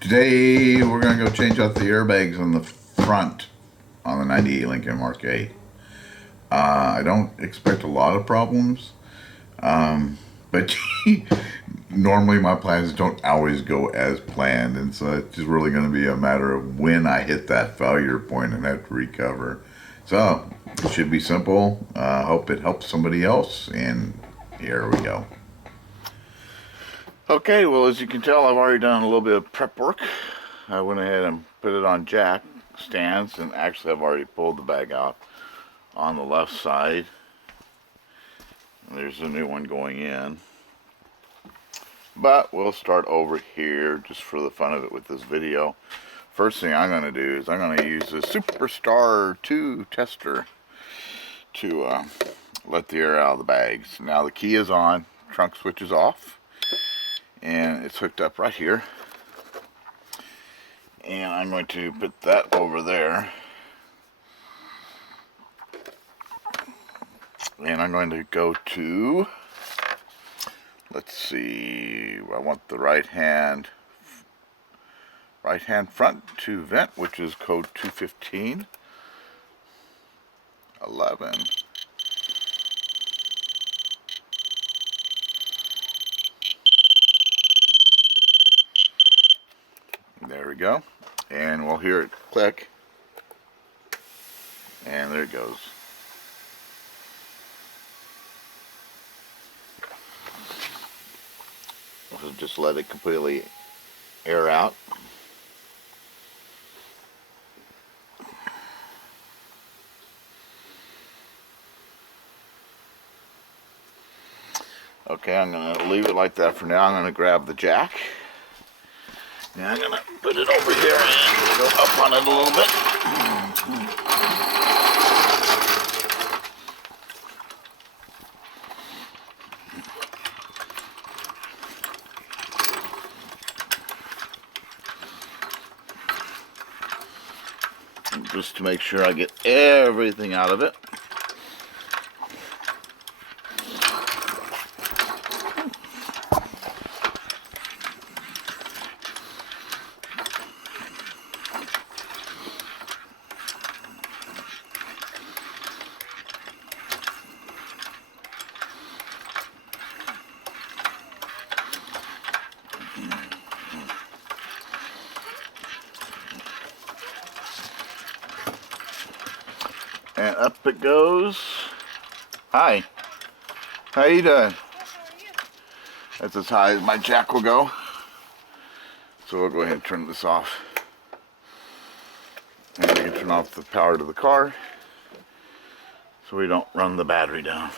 Today we're gonna go change out the airbags on the front on the 98 Lincoln Mark A. I don't expect a lot of problems, but normally my plans don't always go as planned, and so it's just really going to be a matter of when I hit that failure point and have to recover. So it should be simple. Hope it helps somebody else, and here we go. Okay, well, as you can tell, I've already done a little bit of prep work. I went ahead and put it on jack stands, and actually I've already pulled the bag out on the left side. There's a new one going in. But we'll start over here just for the fun of it with this video. First thing I'm going to do is I'm going to use the Superstar 2 tester to let the air out of the bags. Now the key is on, trunk switch is off, and it's hooked up right here. And I'm going to put that over there. And I'm going to go to, let's see, I want the right hand front to vent, which is code 215 11. There we go. And we'll hear it click. And there it goes. So just let it completely air out. Okay, I'm going to leave it like that for now. I'm going to grab the jack. Now I'm going to put it over here and go up on it a little bit. Just to make sure I get everything out of it. And up it goes. Hi. How you doing? That's as high as my jack will go. So we'll go ahead and turn this off. And we can turn off the power to the car so we don't run the battery down.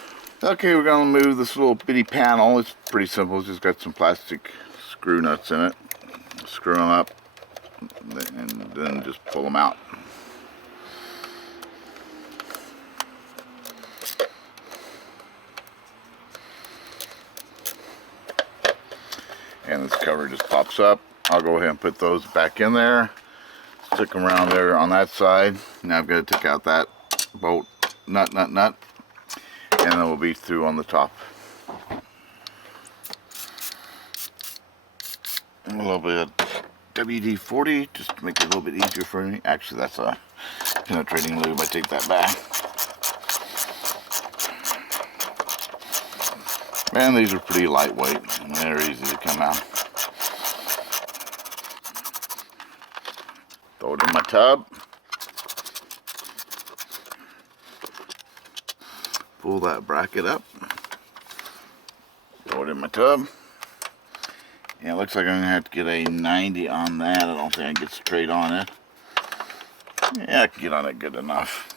Okay, we're going to move this little bitty panel. It's pretty simple. It's just got some plastic screw nuts in it. Screw them up and then just pull them out. And this cover just pops up. I'll go ahead and put those back in there, stick them around there on that side. Now I've got to take out that bolt nut, and then we'll be through on the top. A little bit of WD-40 just to make it a little bit easier for me. Actually, that's a penetrating lube. I take that back. Man, these are pretty lightweight and they're easy to come out. Throw it in my tub. Pull that bracket up. Throw it in my tub. Yeah, it looks like I'm going to have to get a 90 on that. I don't think I can get straight on it. Yeah, I can get on it good enough.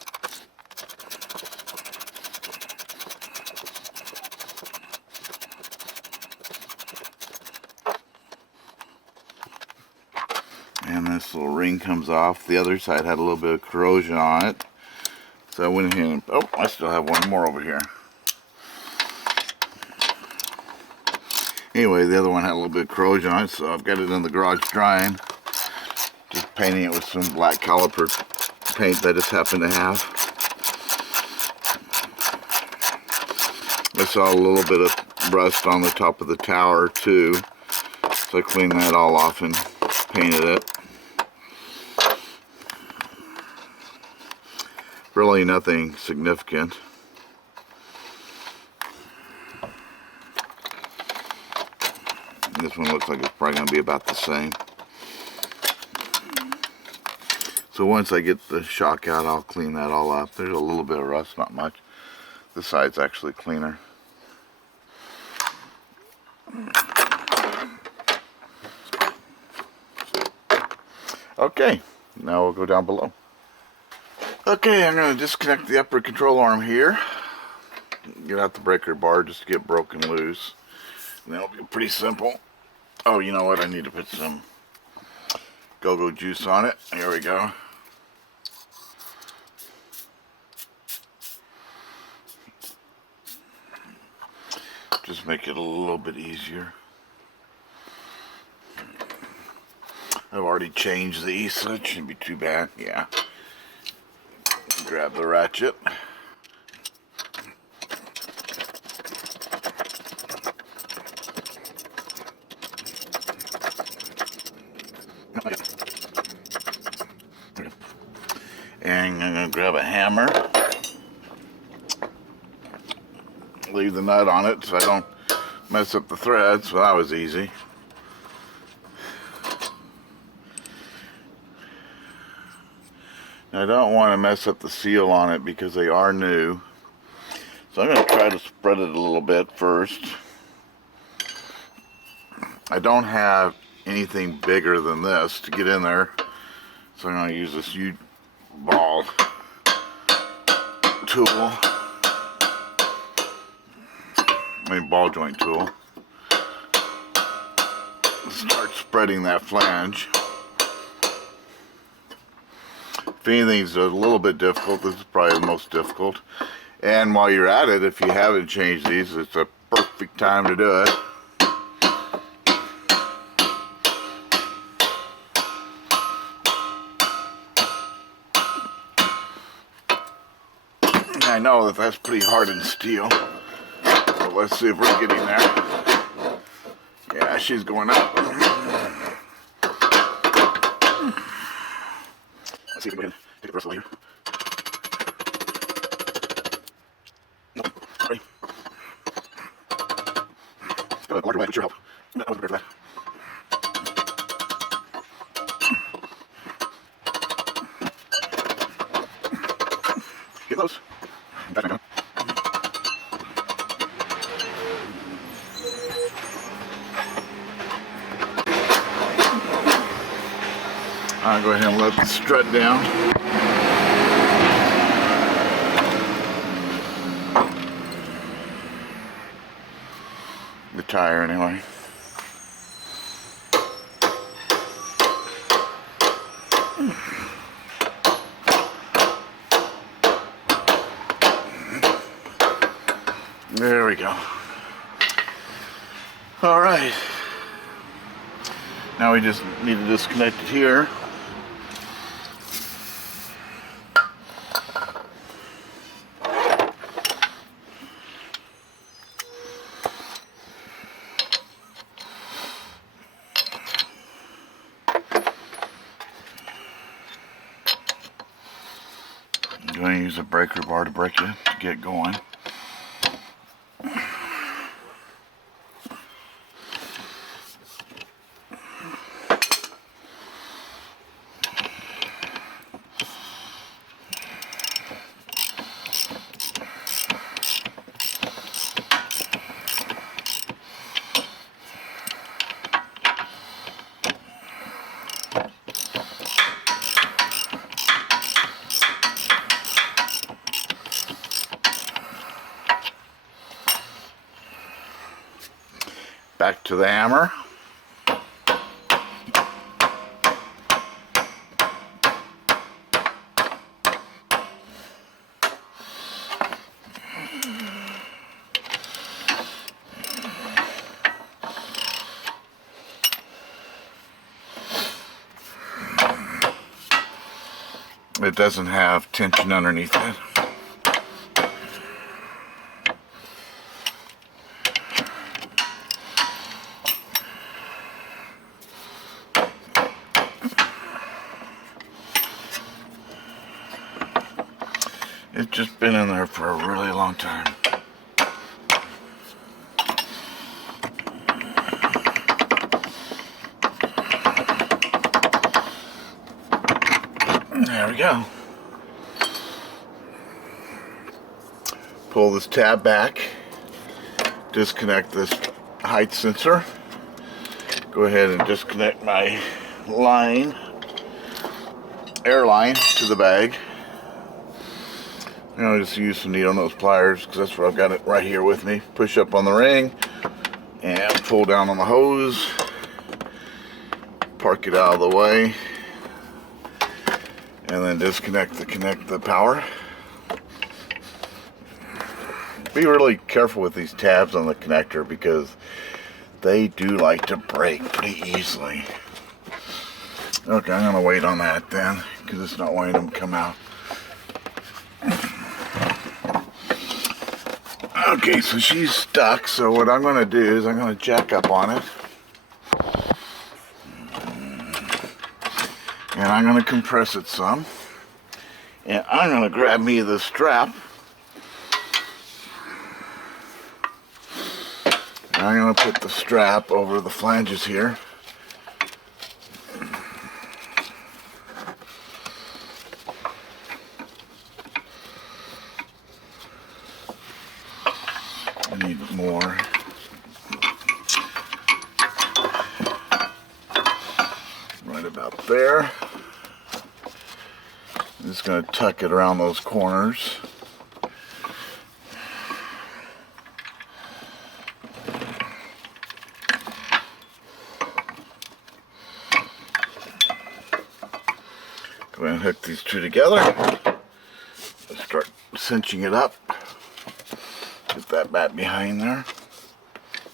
And this little ring comes off. The other side had a little bit of corrosion on it. So I went ahead and, oh, I still have one more over here. Anyway, the other one had a little bit of corrosion on it, so I've got it in the garage drying. Just painting it with some black caliper paint that I just happen to have. I saw a little bit of rust on the top of the tower too, so I cleaned that all off and painted it. Really nothing significant. This one looks like it's probably going to be about the same. So once I get the shock out, I'll clean that all up. There's a little bit of rust, not much. This side's actually cleaner. Okay, now we'll go down below. Okay, I'm going to disconnect the upper control arm here. Get out the breaker bar just to get broken loose. And that'll be pretty simple. Oh, you know what? I need to put some go-go juice on it. Here we go. Just make it a little bit easier. I've already changed these, so it shouldn't be too bad. Yeah. Grab the ratchet. And I'm going to grab a hammer. Leave the nut on it so I don't mess up the threads. So that was easy. Now I don't want to mess up the seal on it because they are new. So I'm going to try to spread it a little bit first. I don't have anything bigger than this to get in there. So I'm going to use this U-ball tool. Ball joint tool. Start spreading that flange. If anything's a little bit difficult, this is probably the most difficult. And while you're at it, if you haven't changed these, it's a perfect time to do it. I know that that's pretty hardened steel. So let's see if we're getting there. Yeah, she's going up. Let's see if we can take it first later. No, sorry. Got a larger way, but sure help. No, I wasn't prepared for that. Get close. That's not I'll go ahead and let the strut down. The tire, anyway. There we go. All right. Now we just need to disconnect it here. I'm going to use a breaker bar to break it to get going. Back to the hammer. It doesn't have tension underneath it. It's just been in there for a really long time. There we go. Pull this tab back, disconnect this height sensor, go ahead and disconnect my line, air line to the bag. I'm going to just use some needle nose pliers because that's what I've got it right here with me. Push up on the ring and pull down on the hose, park it out of the way, and then disconnect to connect the power. Be really careful with these tabs on the connector because they do like to break pretty easily. Okay, I'm gonna wait on that then because it's not wanting them to come out. Okay, so she's stuck, so what I'm gonna do is I'm gonna jack up on it. And I'm gonna compress it some. And I'm gonna grab me the strap. I'm going to put the strap over the flanges here. I need more. Right about there. I'm just going to tuck it around those corners. Go ahead and hook these two together. Let's start cinching it up. Get that back behind there.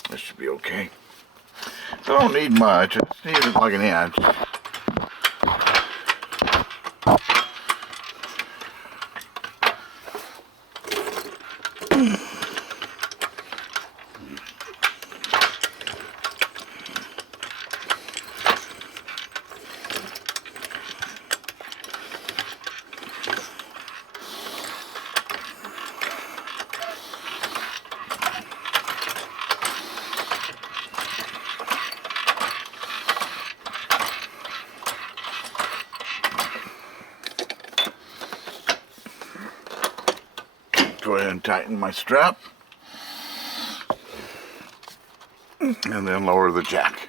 That should be okay. I don't need much. I just need like an inch. Go ahead and tighten my strap and then lower the jack.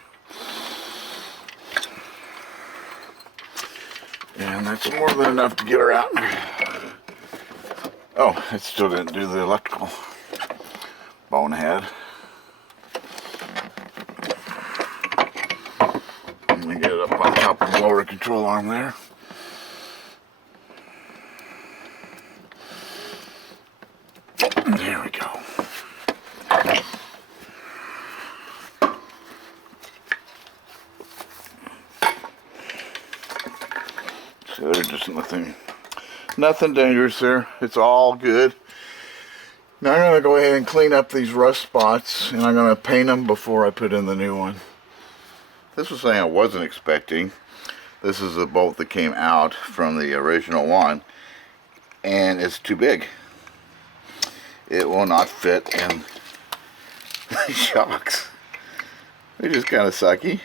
And that's more than enough to get her out. Oh, it still didn't do the electrical. Bonehead. Let me get it up on top of the lower control arm there. There we go. So there's just nothing dangerous there. It's all good. Now I'm going to go ahead and clean up these rust spots, and I'm going to paint them before I put in the new one. This was something I wasn't expecting. This is the bolt that came out from the original one, and it's too big. It will not fit in the shocks. They're just kind of sucky.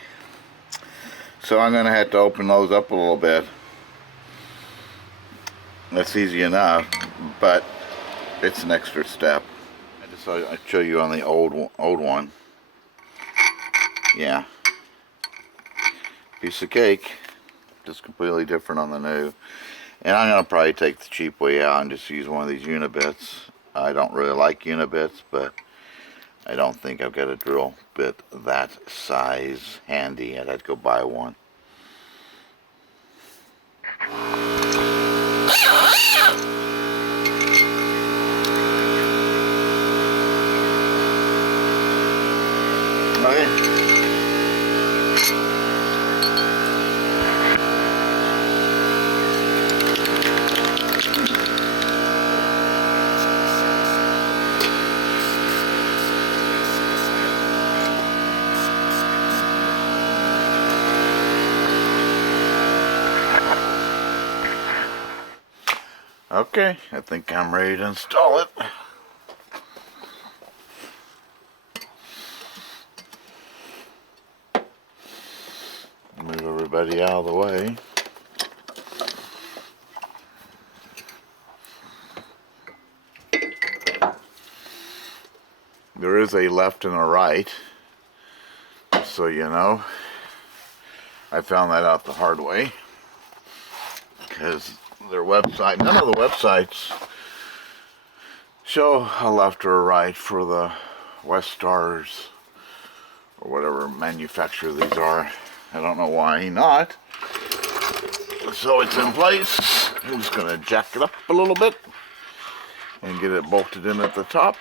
So I'm going to have to open those up a little bit. That's easy enough, but it's an extra step. I just thought I'd show you on the old one. Yeah. Piece of cake. Just completely different on the new. And I'm going to probably take the cheap way out and just use one of these unibits. I don't really like unibits, but I don't think I've got a drill bit that size handy. I'd have to go buy one. Okay. Okay, I think I'm ready to install it. Move everybody out of the way. There is a left and a right, so you know. I found that out the hard way, because their website, none of the websites show a left or a right for the West Stars or whatever manufacturer these are. I don't know why not. So it's in place. I'm just going to jack it up a little bit and get it bolted in at the top.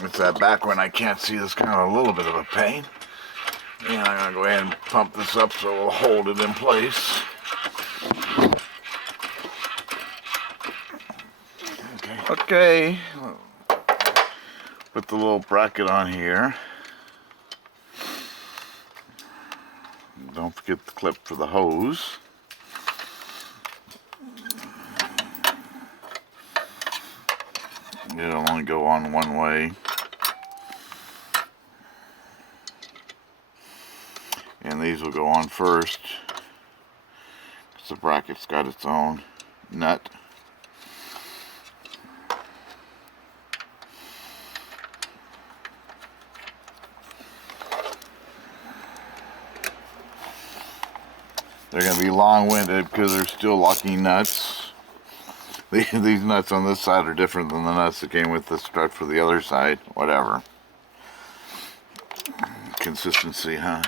It's that back when I can't see this, kind of a little bit of a pain. And I'm going to go ahead and pump this up so it'll hold it in place. Okay. Put the little bracket on here. Don't forget the clip for the hose. It'll only go on one way. And these will go on first, because the bracket's got its own nut. They're going to be long-winded because they're still locking nuts. These nuts on this side are different than the nuts that came with the strut for the other side. Whatever. Consistency, huh?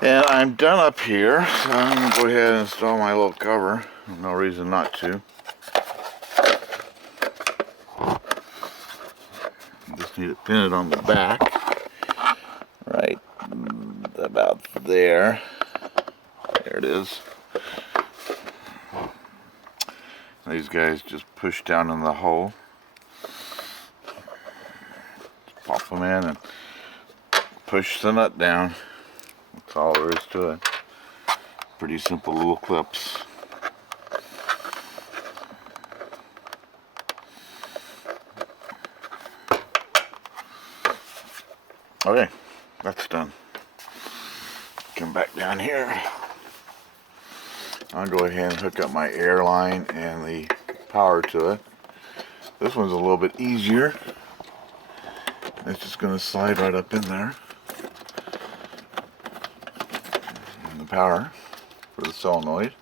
And I'm done up here, so I'm going to go ahead and install my little cover. No reason not to. Just need to pin it on the back. Right about there. There it is. These guys just push down in the hole. Just pop them in and push the nut down. That's all there is to it. Pretty simple little clips. Okay, that's done. Come back down here. I'll go ahead and hook up my air line and the power to it. This one's a little bit easier. It's just going to slide right up in there. And the power for the solenoid.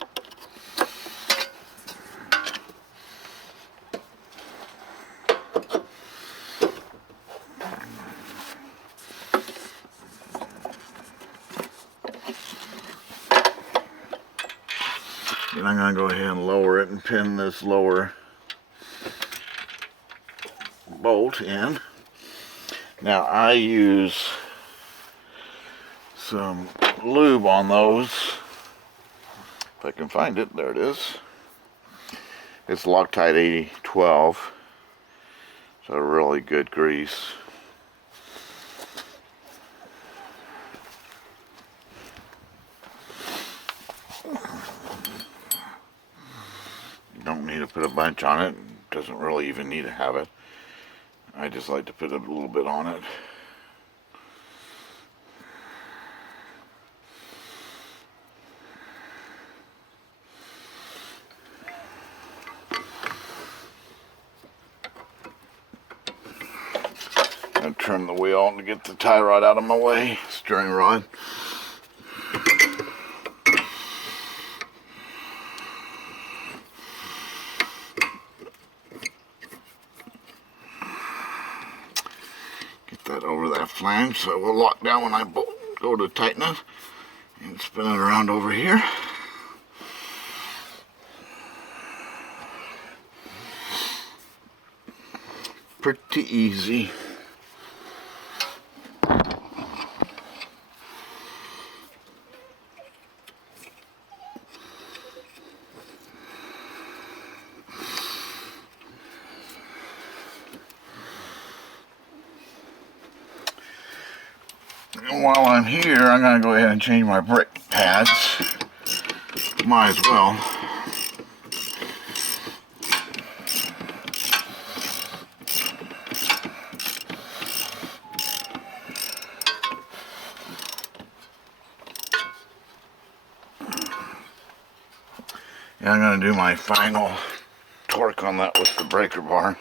And I'm going to go ahead and lower it and pin this lower bolt in. Now I use some lube on those. If I can find it, there it is. It's Loctite 8012. It's a really good grease. Don't need to put a bunch on it. Doesn't really even need to have it. I just like to put a little bit on it. trim the wheel to get the tie rod out of my way, steering rod. Get that over that flange so it will lock down when I go to tighten it, and spin it around over here. Pretty easy. And while I'm here, I'm going to go ahead and change my brake pads. Might as well. And I'm going to do my final torque on that with the breaker bar.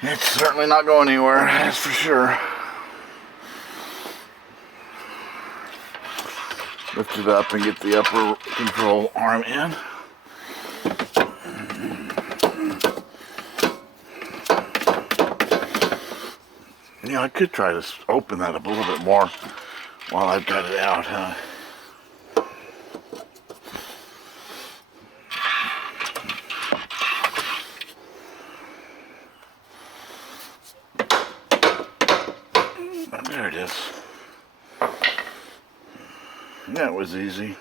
It's certainly not going anywhere, that's for sure. Lift it up and get the upper control arm in. Yeah, I could try to open that up a little bit more while I've got it out, huh? There it is. That was easy.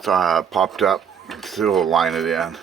So I popped up, still line it in.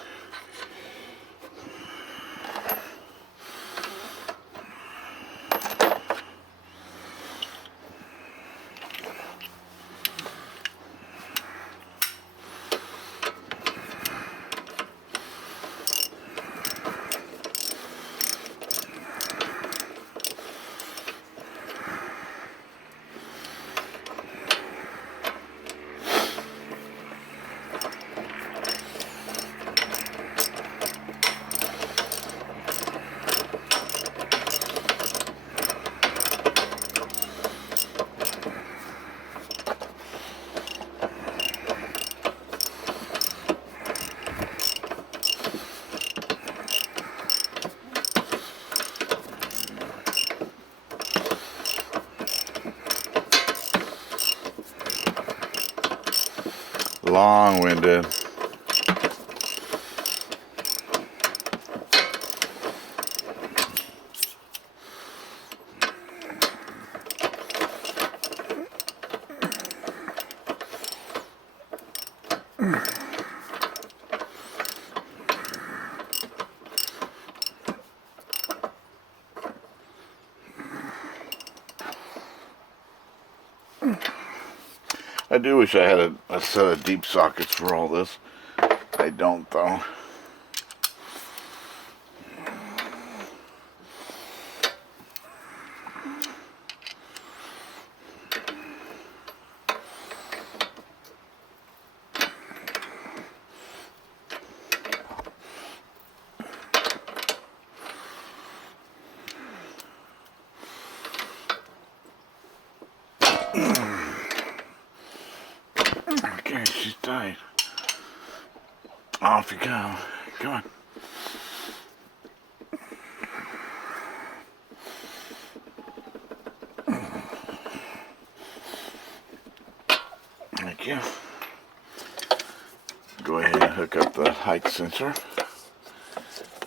Long-winded. I do wish I had a set of deep sockets for all this. I don't, though. Okay, she's tight. Off you go. Come on. Thank you. Go ahead and hook up the height sensor.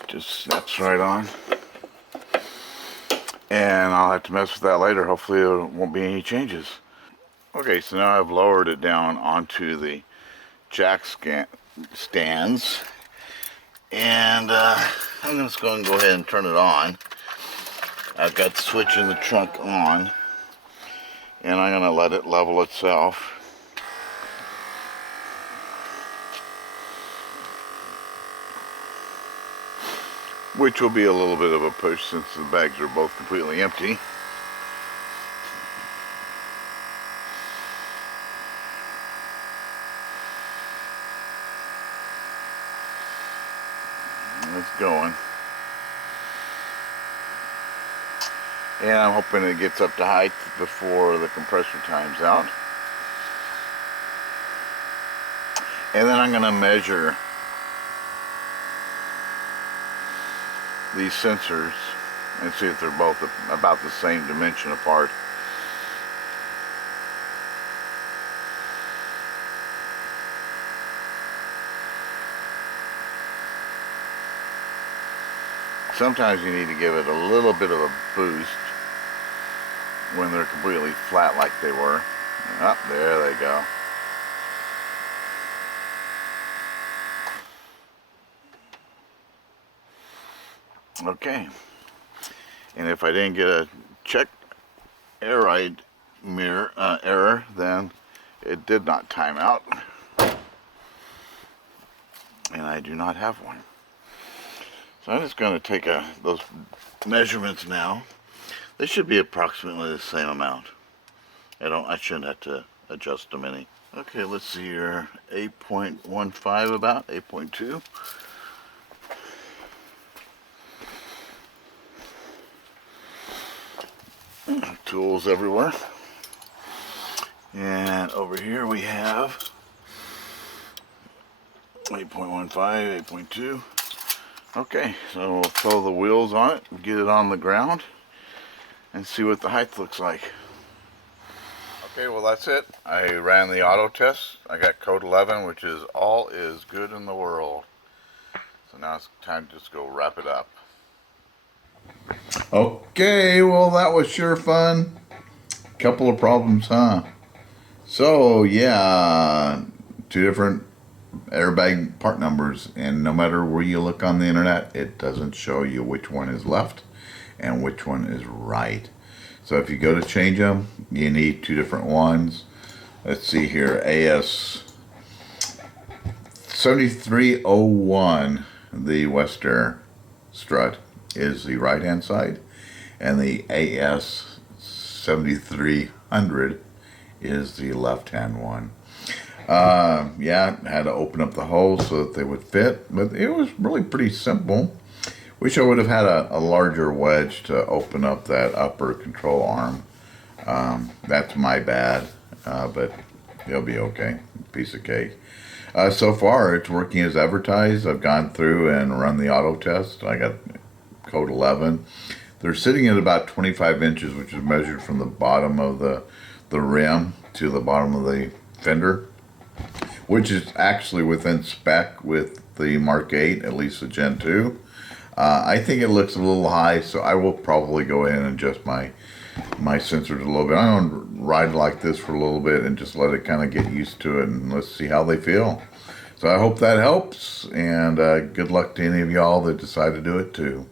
Just snaps right on. And I'll have to mess with that later. Hopefully there won't be any changes. Okay, so now I've lowered it down onto the jack stands, and I'm just going to go ahead and turn it on. I've got the switch in the trunk on, and I'm going to let it level itself. Which will be a little bit of a push since the bags are both completely empty. It's going. And I'm hoping it gets up to height before the compressor times out. And then I'm going to measure these sensors and see if they're both about the same dimension apart. Sometimes you need to give it a little bit of a boost when they're completely flat like they were. Oh, there they go. Okay, and if I didn't get a check air ride mirror error, then it did not time out, and I do not have one. So I'm just going to take those measurements now. They should be approximately the same amount. I shouldn't have to adjust them any. Okay, let's see here. 8.15 about 8.2. Tools everywhere. And over here we have 8.15, 8.2. Okay, so we'll throw the wheels on it, get it on the ground, and see what the height looks like. Okay, well that's it. I ran the auto test. I got code 11, which is all is good in the world. So now it's time to just go wrap it up. Okay, well that was sure fun. Couple of problems, huh? So yeah, 2 different airbag part numbers, and no matter where you look on the internet, it doesn't show you which one is left and which one is right. So if you go to change them, you need 2 different ones. Let's see here, AS 7301, the West Air strut, is the right hand side, and the AS 7300 is the left hand one. Yeah, had to open up the holes so that they would fit, but it was really pretty simple. Wish I would have had a larger wedge to open up that upper control arm. That's my bad, but it'll be okay. Piece of cake. So far, it's working as advertised. I've gone through and run the auto test. I got code 11. They're sitting at about 25 inches, which is measured from the bottom of the rim to the bottom of the fender, which is actually within spec with the Mark 8, at least the Gen 2. I think it looks a little high, so I will probably go ahead and adjust my sensors a little bit. I'm going to ride like this for a little bit and just let it kind of get used to it, and let's see how they feel. So I hope that helps, and good luck to any of y'all that decide to do it too.